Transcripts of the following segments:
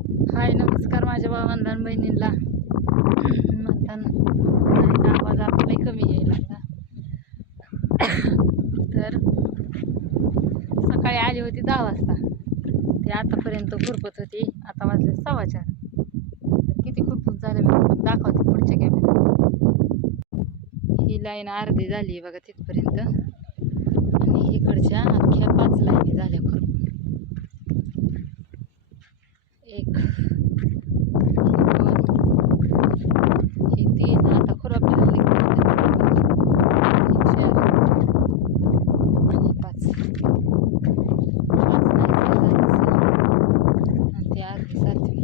हाय नमस्कार माझ्या भावंडां बहिणींना. म्हणताना आवाज आपलाही कमी यायला लागला. तर सकाळी आली होती 10 वाजता. ते आतापर्यंत खुरपत होती. आता वाजले 4:15. तर किती खुरपून झालं मी दाखवते पुढच्या कॅमेऱ्यात. ही लाईन अर्धी झाली बघा तिथपर्यंत, आणि इकडच्या अख्ख्या 5 लाईनी झाल्या खुरपून. एक, ही 3 आता खुरपलेलं ही 4 आणि 5 आणि ती अर्धी 7वी.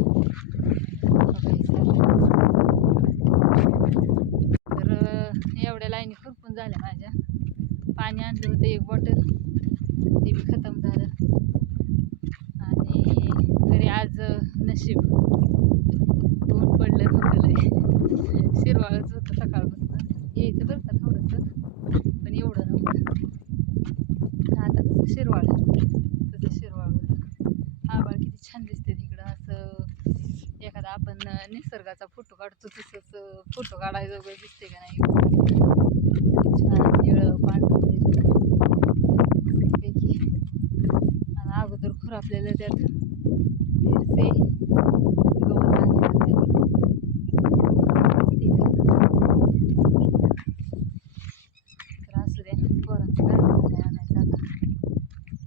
तर एवढ्या लाईनी खुरपून झाल्या माझ्या. पाणी आणलं होतं 1 बॉटल, ते बी खतम झालं. आणि तरी आज नशीब ऊन पडलं नव्हतं, लय शिरवाळच होतं सकाळपासून. यायचं बरं का थोडंसं, पण एवढं नव्हतं. आता कसं शिरवाळ आहे तसं शिरवाळ होतं. आभाळ किती छान दिसते तिकडं. असं एखादा आपण निसर्गाचा फोटो काढतो तसंच फोटो काढायचं वगैरे दिसते का नाही. छान निळं पांढरं पैकी. आणि अगोदर खुरापलेलं त्यात मिरचे गवत आणले तर असू द्या. पोरांचं काय झालं आणायचं आता,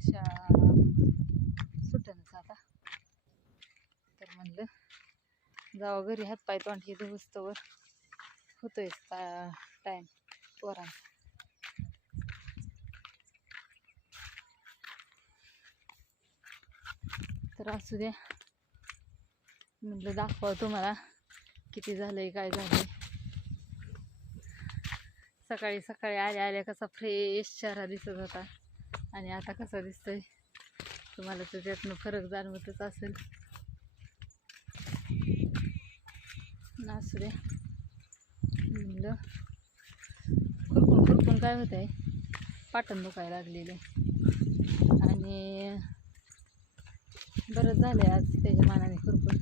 शाळा सुटणच आता. तर म्हणलं जावं घरी, हातपाय तोंड हे धुस्तवर होतोय टाईम पोरांचा. तर असू द्या म्हटलं दाखवा तुम्हाला किती झालंय काय झालंय. सकाळी सकाळी आल्या आल्या कसा फ्रेश चेहरा दिसत होता, आणि आता कसा दिसतोय तुम्हाला तर त्यातनं फरक जाणवतच असेल. असू द्या म्हणलं. खुरपून खुरपून काय होत आहे, पाटण दुखायला लागलेलं, आणि बरंच झालंय आज त्याच्या मानाने खुरपून.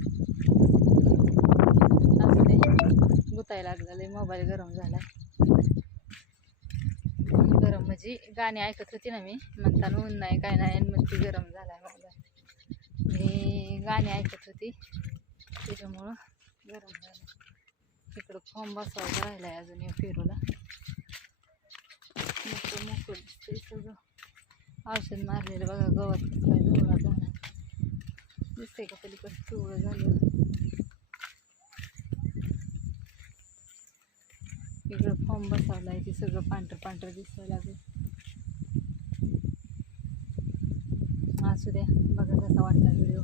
असू दे, गुतायला लागलेलं. मोबाईल गरम झाला. गरम म्हणजे गाणी ऐकत होती ना मी, म्हणताना ऊन नाही काय नाही, आणि मग ती गरम झाला मोबाईल. मी गाणी ऐकत होती त्याच्यामुळं गरम झालं. तिकडं फॉर्म बसवायचा राहिला आहे अजून या पेरूला. मोकळं मोकळं दिसतंय सगळं. औषध मारलेलं बघा, गवत काय धुळा झाला दिसतंय का पलीकडं पिवळं झालं. इकडं फॉर्म बसवला आहे, ते सगळं पांढरं पांढरं दिसायला लागेल. असू द्या, बघा कसा वाटला व्हिडिओ.